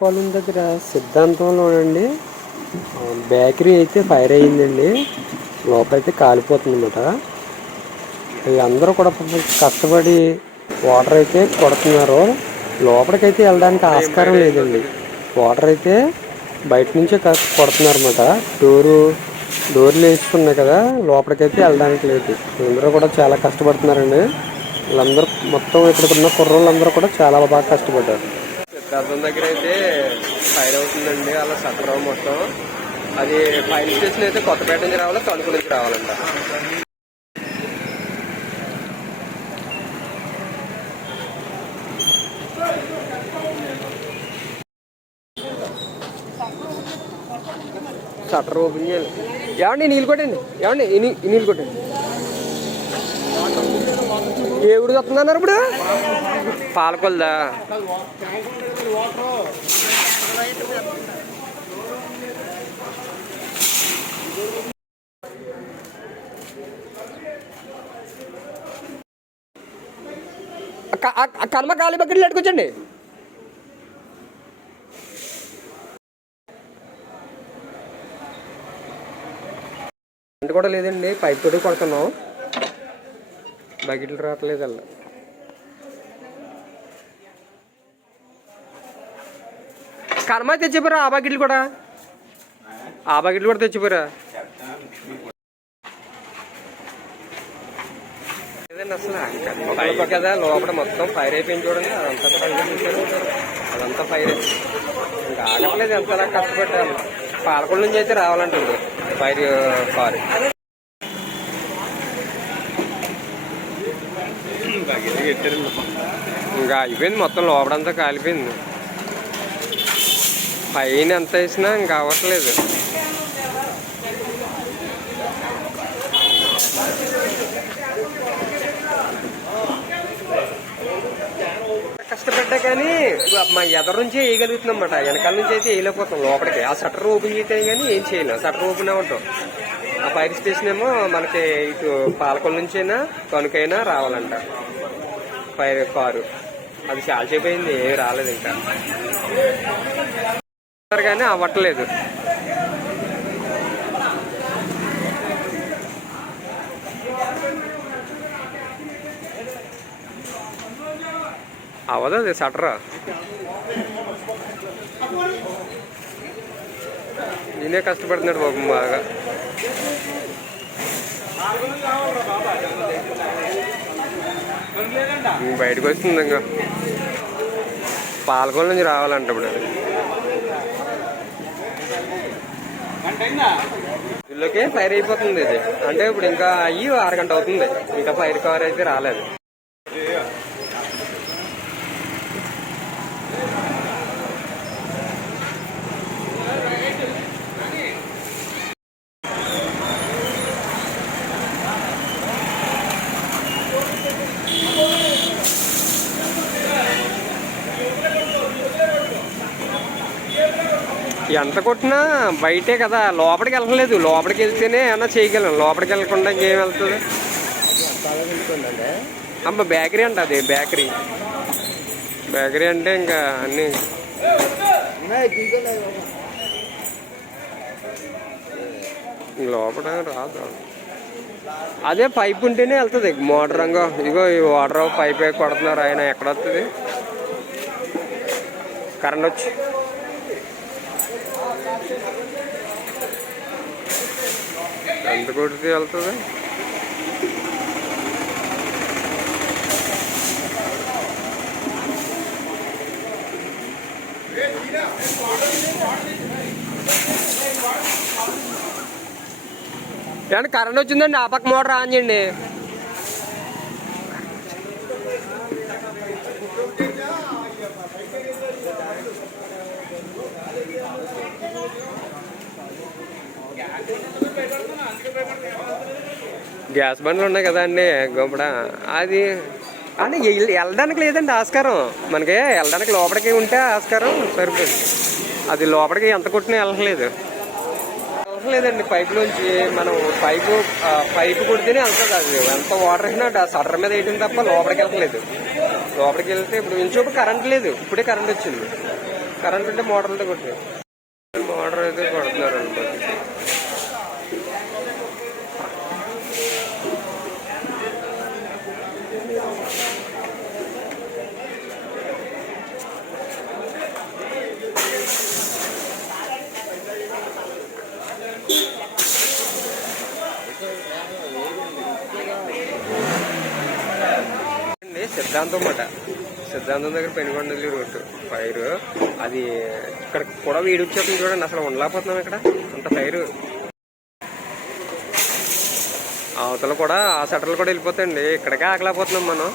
పాలెం దగ్గర సిద్ధాంతంలోనండి. బేకరీ అయితే ఫైర్ అయ్యిందండి. లోపలైతే కాలిపోతుంది అనమాట అందరూ కూడా కష్టపడి వాటర్ అయితే కొడుతున్నారు. లోపలికైతే వెళ్ళడానికి ఆస్కారం లేదండి. వాటర్ అయితే బయట నుంచే కొడుతున్నారన్నమాట. కొడుతున్నారు అనమాట డోరు డోర్లు వేసుకున్నాయి కదా లోపలికైతే వెళ్ళడానికి లేదు. అందరూ కూడా చాలా కష్టపడుతున్నారండి. వీళ్ళందరూ మొత్తం ఇక్కడ ఉన్న కుర్రోళ్ళందరూ కూడా చాలా బాగా కష్టపడ్డారు. రథం దగ్గర అయితే ఫైర్ అవుతుందండి అలా సత్రం మొత్తం. అది ఫైర్ స్టేషన్ అయితే కొత్తపేట నుంచి రావాలి తణుకు నుంచి రావాలంట. షట్టర్ ఓపెన్ చేయాలి. ఏమండి నీళ్ళు కొట్టండి. ఏమండి నీళ్ళు కొట్టండి. ఏ ఊరు వస్తుందన్నారు ఇప్పుడు? పాలకొల్దా కర్మ కాలి బకెట్లు ఎట్టుకొచ్చండి కరెంట్ కూడా లేదండి పైప్ తోటి కొడుతున్నాం. బకెట్లు రావట్లేదు అలా. కర్మ తెచ్చిపోరా ఆ బకెట్లు కూడా? ఆ బకెట్లు కూడా తెచ్చిపోరా? అసలు కదా లోపల మొత్తం ఫైర్ అయిపోయింది చూడండి అదంతా చూసారు అదంతా ఫైర్. ఇంకా ఆగట్లేదు ఎంత కష్టపడ్డాము పాలకొండ నుంచి అయితే రావాలంటుంది ఫైర్ కారు ఇంకా అయిపోయింది మొత్తం లోపడంతా కాలిపోయింది. పైన ఎంత వేసినా ఇంకా అవ్వట్లేదు. కష్టపడ్డా కానీ మా ఎదరు నుంచి వేయగలుగుతున్నాం అన్నమాట. వెనకాల నుంచి అయితే వేయలేకపోతాం లోపలికి ఆ షట్టర్ ఓపెన్ చేస్తే కానీ ఏం చేయలేం. షట్టర్ ఓపెన్ అవ్వటం ఆ ఫైర్ స్టేషన్ ఏమో మనకి ఇటు పాలకొల నుంచైనా కనుకైనా రావాలంట. Fire car. అది చాలా సేపు ఏం రాలేదు ఇంకా. కానీ అవ్వట్లేదు అవ్వదు అది సటరా నేనే కష్టపడుతున్నాడు బాబు బాగా. బయటకు వస్తుంది ఇంకా. పాలకొల నుంచి రావాలంట ఇప్పుడు అది. ఇల్లుకే ఫైర్ అయిపోతుంది ఇది. అంటే ఇప్పుడు ఇంకా అయ్యి అరగంట అవుతుంది. ఇంకా ఫైర్ కవర్ అయితే రాలేదు. ఎంత కొట్టినా బయటే కదా లోపలికి వెళ్ళలేదు. లోపలికి వెళ్తేనే ఏమన్నా చేయగలం. లోపలికి వెళ్ళకుండా ఇంకేం వెళ్తుంది? అమ్మ బేకరీ అంట అది బేకరీ. బేకరీ అంటే ఇంకా అన్ని. లోపల రాదు. అదే పైప్ ఉంటేనే వెళ్తుంది. మోటార్ రంగో. ఇగో ఈ వాటర్ పైప్ కొడుతున్నారు. ఆయన ఎక్కడ వస్తుంది? కరెంట్ వచ్చి. ఎంత కొడితే వెళ్తుంది. ఏమంటే కరెంట్ వచ్చిందండి? ఆ పక్క మోటార్ ఆన్ చేయండి. గ్యాస్ బండ్లు ఉన్నాయి కదా అండి గొప్పడ అది అని వెళ్ళడానికి లేదండి ఆస్కారం. మనకి వెళ్ళడానికి లోపలికి ఉంటే ఆస్కారం సరిపోయింది అది లోపలికి ఎంత కొట్టినా వెళ్ళలేదు వెళ్ళలేదండి లేదండి పైపులోంచి మనం పైపు పైపు కొడితేనే వెళ్తుంది అది. ఎంత వాటర్ అయినా సడర్ మీద వేయడం తప్ప లోపలికి వెళ్ళట్లేదు. లోపలికి వెళ్తే ఇప్పుడు ఇంచోపు కరెంట్ లేదు. ఇప్పుడే కరెంట్ వచ్చింది. కరెంట్ ఉంటే మోటార్లతో కొట్టారు మోటార్ అయితే కొడుతున్నారు అనుకో సిద్ధాంతం అన్నమాట సిద్ధాంతం దగ్గర పెనుగొండలి రోడ్డు. ఫైర్ అది ఇక్కడ కూడా వీడి వచ్చేస్తుంది చూడండి అసలు ఉండలేకపోతున్నాం ఇక్కడ. అంత ఫైర్ అవతల కూడా ఆ షటర్లు కూడా వెళ్ళిపోతాయండి. ఇక్కడికే ఆకలేకపోతున్నాం మనం.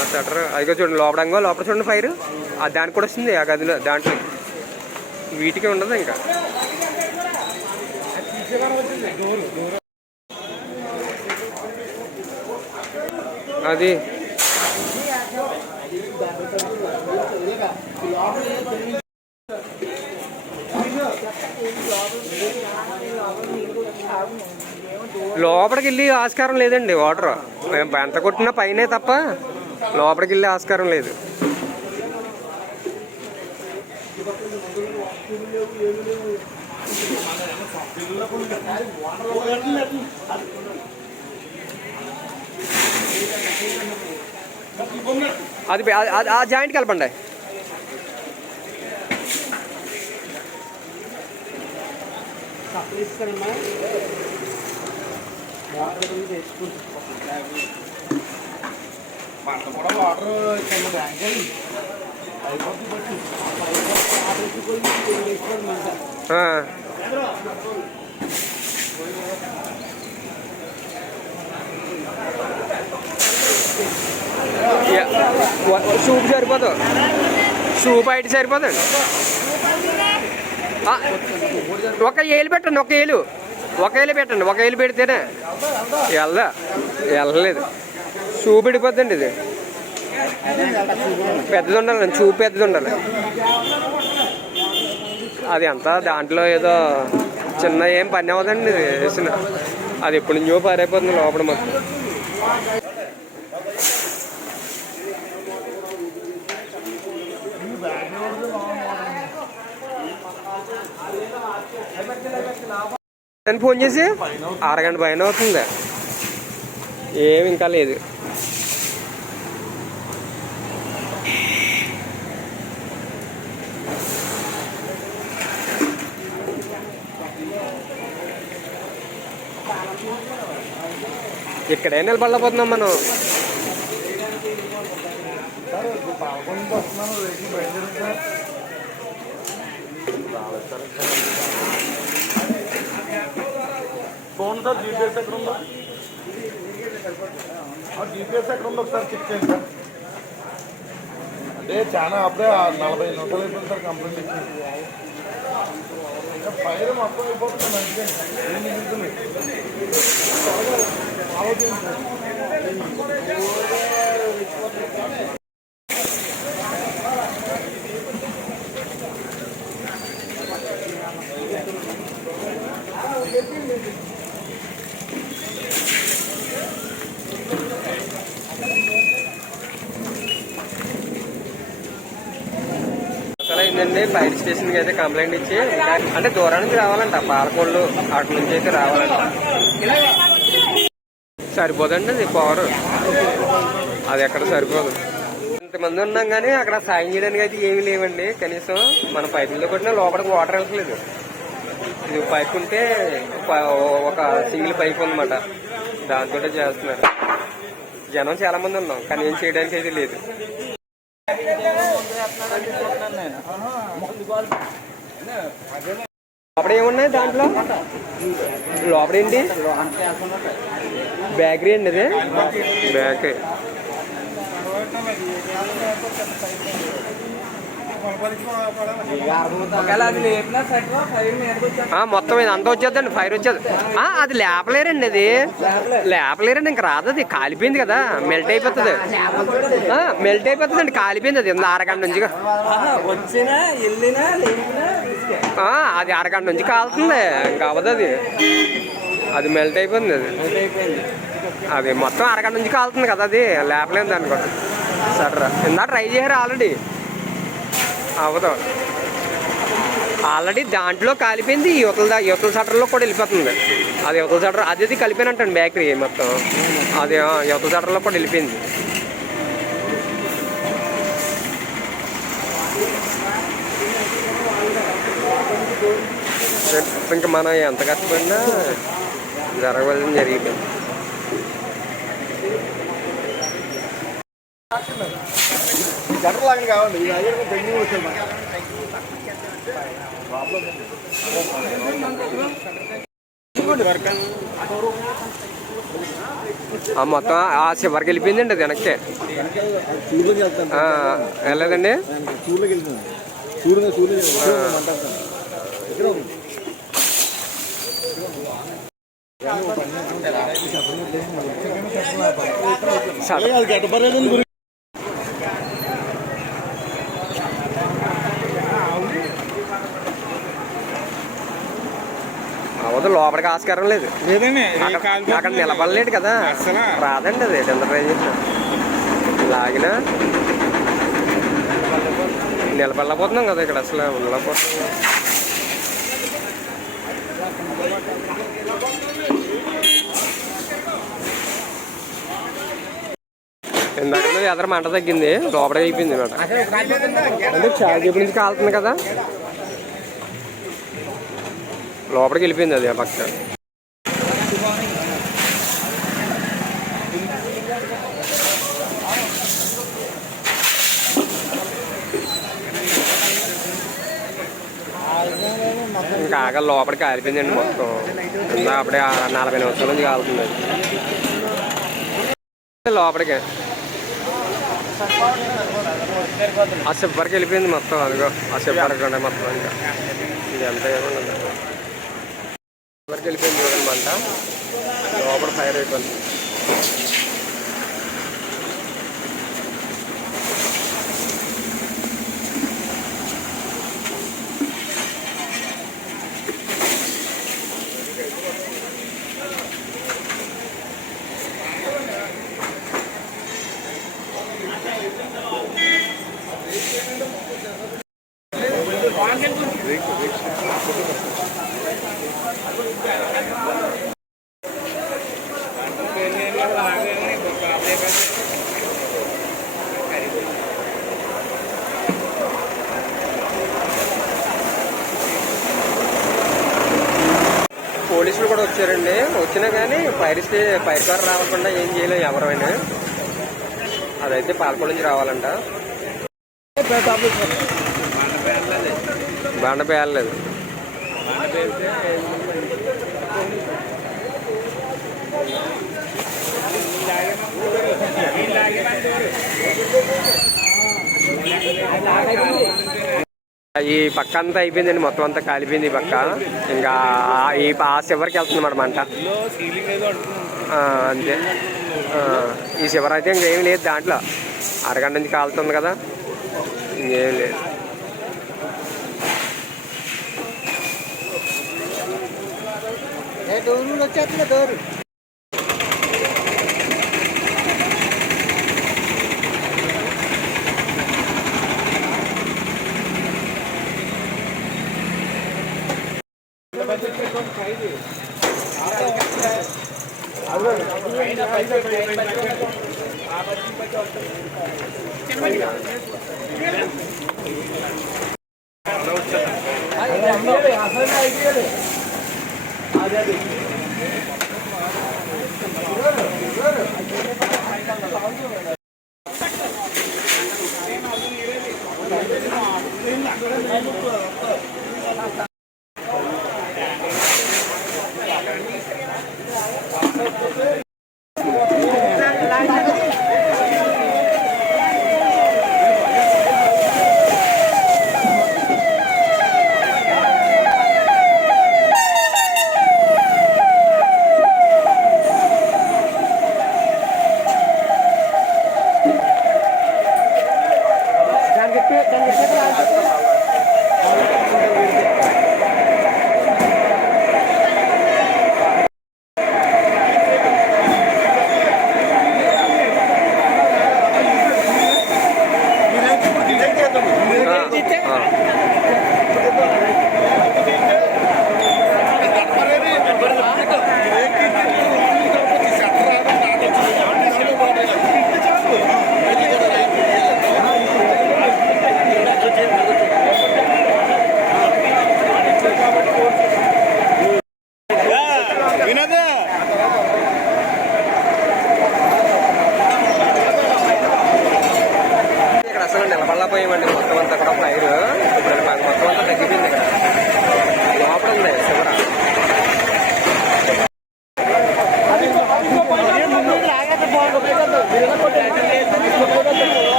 ఆ షటర్ అదిగో చూడండి లోపడంగా లోపల చూడండి ఫైర్ ఆ దానికి కూడా వస్తుంది ఆ గదిలో దాంట్లో. వీటికి ఉండదు ఇంకా. అది లోపలికి వెళ్ళి ఆస్కారం లేదండి వాటర్. ఎంత కొట్టినా పైనే తప్ప లోపలికి వెళ్ళి ఆస్కారం లేదు. అది అది- అది- ఆ జాయింట్కి వెళ్ళండి పంట కూడా వాటర్ చిన్న అయిపోతుంది బట్టి సూప్ సరిపోతుంది సూప్ అయితే సరిపోదండి. ఒక ఏలు పెట్టండి ఒక ఏలు. ఒక ఏలు పెట్టండి ఒక ఏలు పెడితేనే వెళ్దా వెళ్ళలేదు చూపెడిపోద్దండి ఇది. పెద్దది ఉండాలండి చూపు పెద్దది ఉండాలి. అది అంతా దాంట్లో ఏదో చిన్న ఏం పని అవ్వదండి ఇది వేసిన. అది ఎప్పటి నుంచో పారైపోతుంది లోపల మొత్తం అని ఫోన్ చేసి అరగంట పైన అవుతుంది ఏమి ఇంకా లేదు. ఇక్కడే నిలబడలేకపోతున్నాం మనం. సార్ ఇప్పుడు సార్ ఫోన్ సార్ జీపీఎస్ ఎక్కడ ఉందో జీపీఎస్ ఎక్కడ ఉందో ఒకసారి చెక్ చేయండి సార్ అంటే చాలా అప్పుడే నలభై నిమిషాలు అయిపోయింది సార్ కంప్లైంట్ ఇచ్చింది ఫైర్ మొత్తం అయిపోతుంది మంచిగా ఏం మిగులుతుంది ఆలోచించండి సార్ అసలు ఏంటంటే ఫైర్ స్టేషన్కి అయితే కంప్లైంట్ ఇచ్చి అంటే దూరం నుంచి రావాలంట పాలకోళ్ళు అటు నుంచి అయితే రావాలంట. సరిపోదండి అది పవర్. అది ఎక్కడ సరిపోదు. ఇంతమంది ఉన్నాం కానీ అక్కడ సాయం చేయడానికి అయితే ఏమీ లేవండి. కనీసం మన పైపులతో కొట్టినా లోపలికి వాటర్ వెళ్ళలేదు ఇది పైప్ ఉంటే ప- ఒక సింగిల్ పైప్ ఉందన్నమాట. దాంతో చేస్తున్నారు. జనం చాలా మంది ఉన్నాం కానీ ఏం చేయడానికి అయితే లేదు. లోపల ఏమున్నాయి దాంట్లో? లోపల ఏంటి బేకరీ అండి ఇది? బేకరీ. మొత్తం ఇది అంతా వచ్చేద్దండి ఫైర్ వచ్చేది. అది లేపలేరండి అది. లేపలేరండి ఇంకా రాదు అది. కాలిపోయింది కదా మెల్ట్ అయిపోతుంది. మెల్ట్ అయిపోతుంది అండి కాలిపోయింది అది. అరగంట నుంచి అది అరగంట నుంచి కాలుతుంది ఇంకా అవ్వదు అది. అది మెల్ట్ అయిపోయింది అది. అది మొత్తం అరగంట నుంచి కాలుతుంది కదా అది. లేపలేదు దాన్ని కూడా. సరే ఇందా ట్రై చేయరు ఆల్రెడీ? అవ్వదు ఆల్రెడీ దాంట్లో కాలిపోయింది యువతల దా- యువతల షటర్లో కూడా వెళ్ళిపోతుంది. అది యువతల షటర్ అది అది కలిపినట్టండి బేకరీ మొత్తం. అది యువతల షటర్లో కూడా వెళ్ళిపోయింది. ఇంకా మనం ఎంత కష్టపడినా జరగవలసింది జరిగిపోయింది లాగా కావాలి. ఇది అయ్యే పెండింగ్ వచ్చింది ఆ మొత్తం ఆ చివరికి వెళ్ళిపోయిందండి అది వెనక్కి. చూరులోకి వెళ్తాను ఆ, వెళ్ళలేదండి చూరులోకి వెళ్తాను చూరుగా చూరుగా మాట్లాడతాను ఇక్కడ ఉంది. షటర్ అది గడ్డపర్లేదని గురి అవదు లోపలికి ఆస్కారం లేదు. అక్కడ నిలబడలేడు కదా? రాదండి అది చేసినా లాగినా నిలబడలేకపోతున్నాం కదా ఇక్కడ అసలు ఉండలేకపోతున్నాం. ఇందాక ఎదర మంట తగ్గింది లోపలికి అయిపోయింది మాట. అంటే చాలా సేపు నుంచి కాలుతుంది కదా? లోపలికి వెళ్ళిపోయింది అది ఆ పక్క. ఇంకా ఆగ లోపలికి కాలిపోయిందండి మొత్తం. కింద అప్పుడే ఆ నలభై నిమిషాల నుంచి కాలుతుంది లోపలికి. ఆ సిప్పర్కి వెళ్ళిపోయింది మొత్తం అదిగో. ఆ సిప్పర్కి ఉండే మొత్తం ఇంకా. ఇదంతా ఏమన్నా ఎవరికి వెళ్ళిపోయింది చూడండి మంట లోపల ఫైర్ అయిపోయింది. పోలీసులు కూడా వచ్చారండి. వచ్చినా కానీ ఫైర్ స్టే ఫైర్ కార్ రాకుండా ఏం చేయలేదు ఎవరైనా. అదైతే పాలకొండ నుంచి రావాలంట. బండ పేయలేదు ఈ పక్క అంతా అయిపోయిందండి మొత్తం అంతా కాలిపోయింది ఈ పక్క. ఇంకా ఈ ఆ చివరికి వెళ్తుంది మంట అంతే. ఈ చివరి అయితే ఇంకేం లేదు దాంట్లో. అరగంట నుంచి కాలుతుంది కదా. ఇంకేం లేదు. వచ్చేస్తుంది డోరు.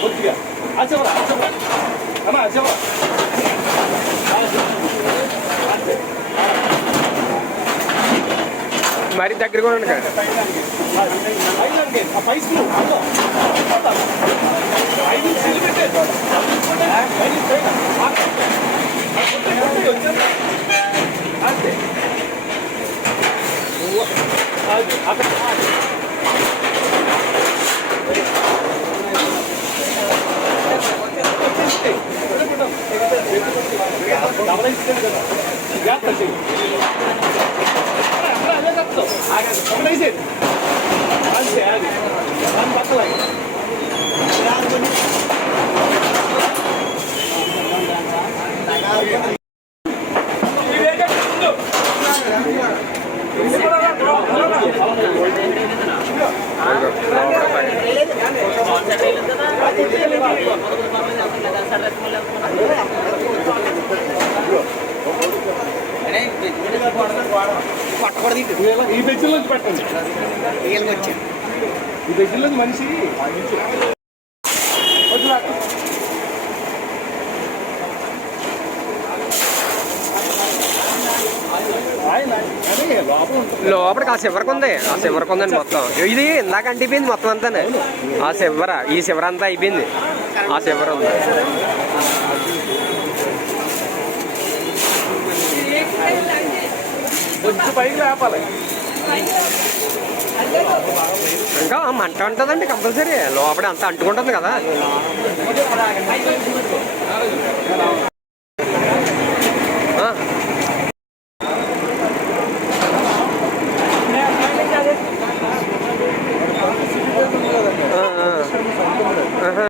కొద్దిగా ఆచవరా ఆచవరా అమ్మా ఆచవరా మరి దగ్గరగా ఉండండి ఆ చివరికి ఉంది. ఆ చివరికి ఉందండి మొత్తం. ఇది ఇందాక అంటిపోయింది మొత్తం అంతా ఆ చివర ఈ చివర అంతా అయిపోయింది. ఆ చివర ఉంది. ఇంకా మంట ఉంటుందండి కంపల్సరీ. లోపల అంతా అంటుకుంటుంది కదా ఆ. ఆ, ఆ. ఆహా.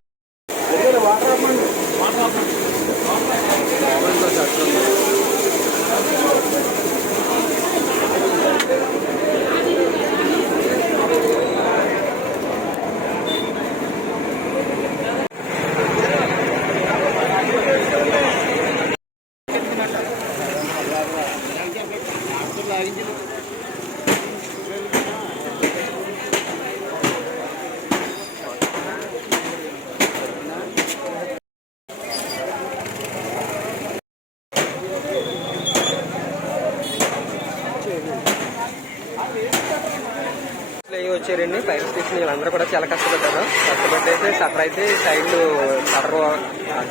అవి వచ్చారండి. ఫైర్ స్టేషన్ వీళ్ళందరూ కూడా చాలా కష్టపడ్డారు. కష్టపడి అయితే షటర్ అయితే సైడ్ షటర్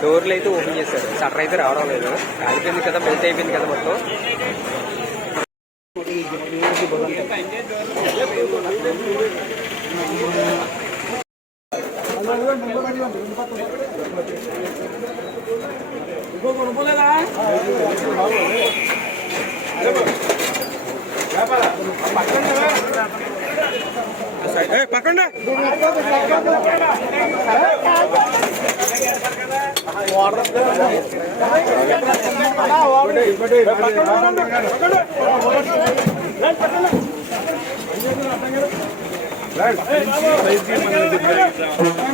డోర్లు అయితే ఓపెన్ చేశారు. షటర్ అయితే రావడం లేదు. కాలిపోయింది కదా మెల్ట్ అయిపోయింది కదా మొత్తం.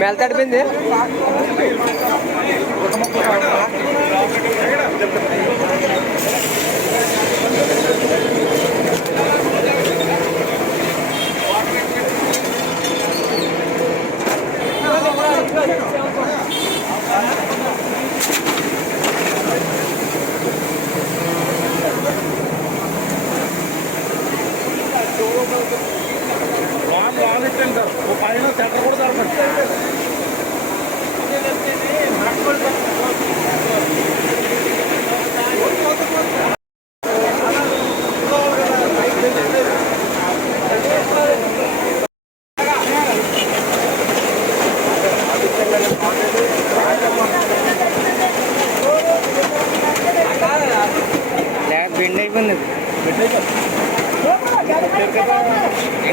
మెల్ట్ అయిపోయింది లాంగ్ లాంగ్ ఇచ్చాను సార్ ఓ పైన సెంటర్ కూడా జరపండి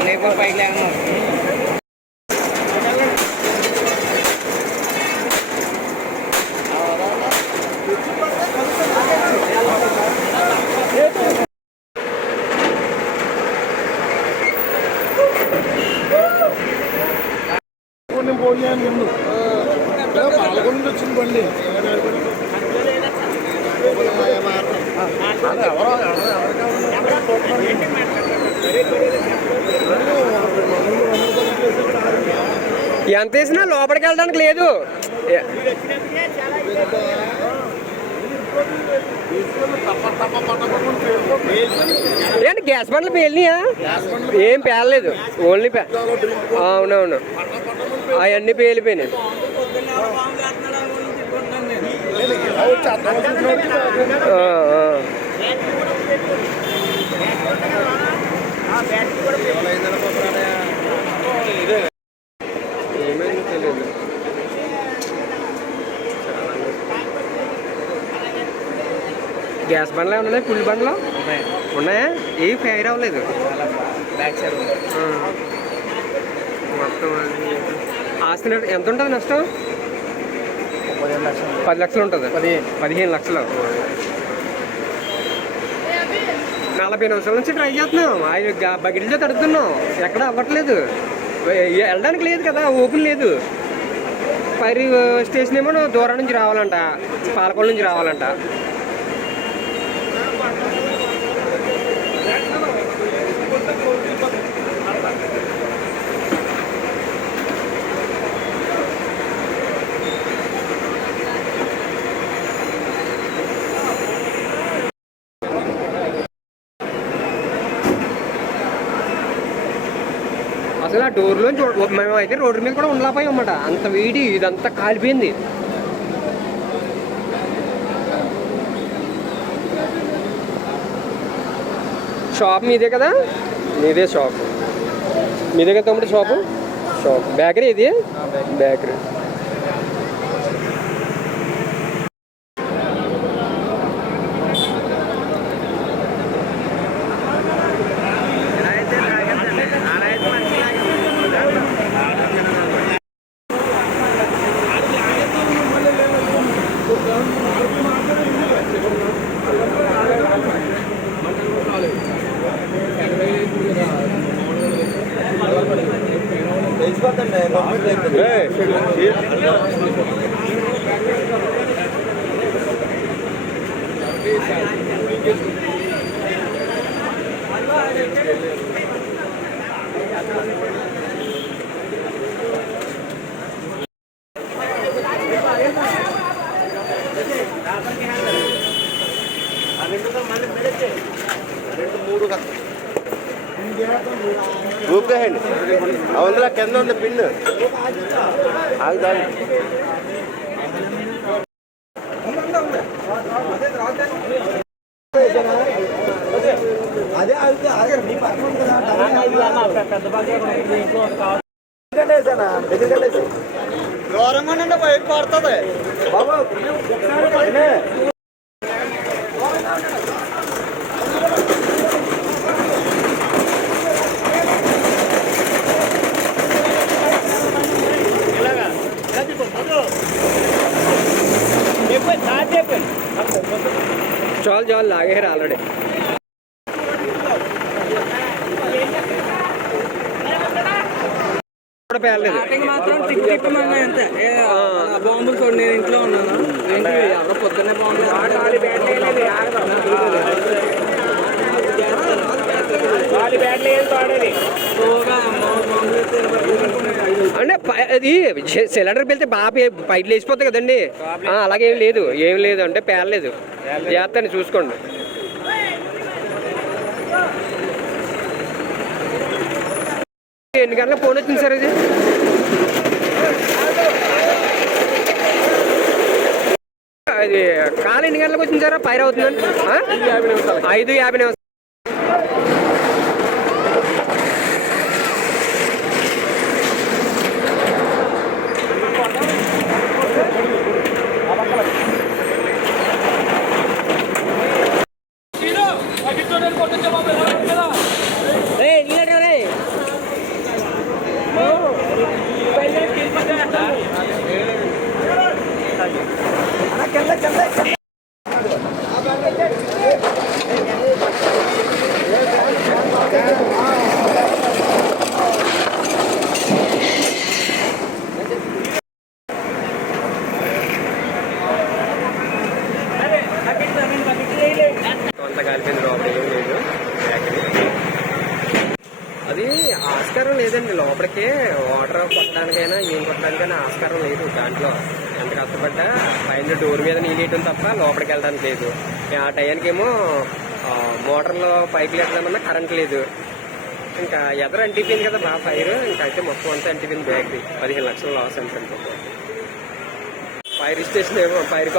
అయిపోయి పైకి లేకుండా కొన్ని పోయాను నిన్ను పాల్గొని నుంచి వచ్చింది బండి అది ఎవరో ఎవరో ఎవరు ఎంత వేసినా లోపలికి వెళ్ళడానికి లేదు. ఏంటి గ్యాస్ బండ్లు పేలినాయా? ఏం పేలలేదు. ఓన్లీ పే అవునవును. అవన్నీ పేలిపోయినాయి. ఆ, గ్యాస్ బండ్లు ఉన్నాయి పుల్లి బండ్లు? ఉన్నాయా. ఏవి ఫైర్ అవ్వలేదు. మొత్తం ఆస్తి ఎంత ఉంటుంది నష్టం పది లక్షలు ఉంటుంది? పదిహేను. లక్షలు. నలభై నిమిషాల నుంచి ట్రై చేస్తున్నాం. గ- బకెట్లతో తడుతున్నాం ఎక్కడ అవ్వట్లేదు. వెళ్ళడానికి లేదు కదా ఓపెన్ లేదు. పరి స్టేషన్ ఏమో దూరం నుంచి రావాలంట పాలకొండ నుంచి రావాలంట. అసలు ఆ డోర్లోంచి మేము అయితే రోడ్డు మీద కూడా ఉండలేకపోయాం అన్నమాట అంత వేడి ఇదంతా కాలిపోయింది. షాప్ మీదే కదా? మీదే షాప్. మీదే కదా తమ్ముడు షాపు? షాప్. బేకరీ ఇది? బేకరీ. ఊపేయండి అందులో కింద ఉంది పిన్ ఆగుతాడు దూరంగా ఉండండి బయట పడుతుంది చాలు చాలు లాగేరు ఆల్రెడీ కూడా పేర్లేదు స్టార్టింగ్ మాత్రం టిక్ టిక్ మన్నా అంతే ఏ, ఆ బాంబులు చూడు నేను ఇంట్లో ఉన్నాను ఏంటి ఎవరో పొద్దున్నే బాంబులు స్లోగా బాంబులు వేస్తే అంటే ప- అది సిలిండర్ పెళ్తే బాగా పే- పైకి లేచిపోతుంది కదండి. అలాగే ఏం లేదు ఏం లేదు అంటే పేర్లేదు జాగ్రత్తని చూసుకోండి. ఎన్ని గంటలకు ఫోన్ వచ్చింది సార్ ఇది? అది కాలు ఎన్ని గంటలకు వచ్చింది సార్? పైర్ అవుతుందని? ఆ? ఐదు యాభై నిమిషాలు రే నీళ్ళు రే లోపలికి వాటర్ కొట్టడానికైనా ఏం కొట్టడానికైనా ఆస్కారం లేదు దాంట్లో ఎంత కష్టపడ్డా పైన డోర్ మీద నీళ్ళేయటం తప్ప లోపలికి వెళ్ళడానికి లేదు ఆ టైంకి ఏమో మోటార్లో పైకి వెళ్ళామన్నా కరెంట్ లేదు ఇంకా ఎదరు అంటిపోయింది కదా బాగా ఫైర్ ఇంకా అయితే మొత్తం అంతా అంటిపోయింది బ్యాగ్ పదిహేను లక్షలు లాస్ అంటే ఫైర్ స్టేషన్ ఏమో ఫైర్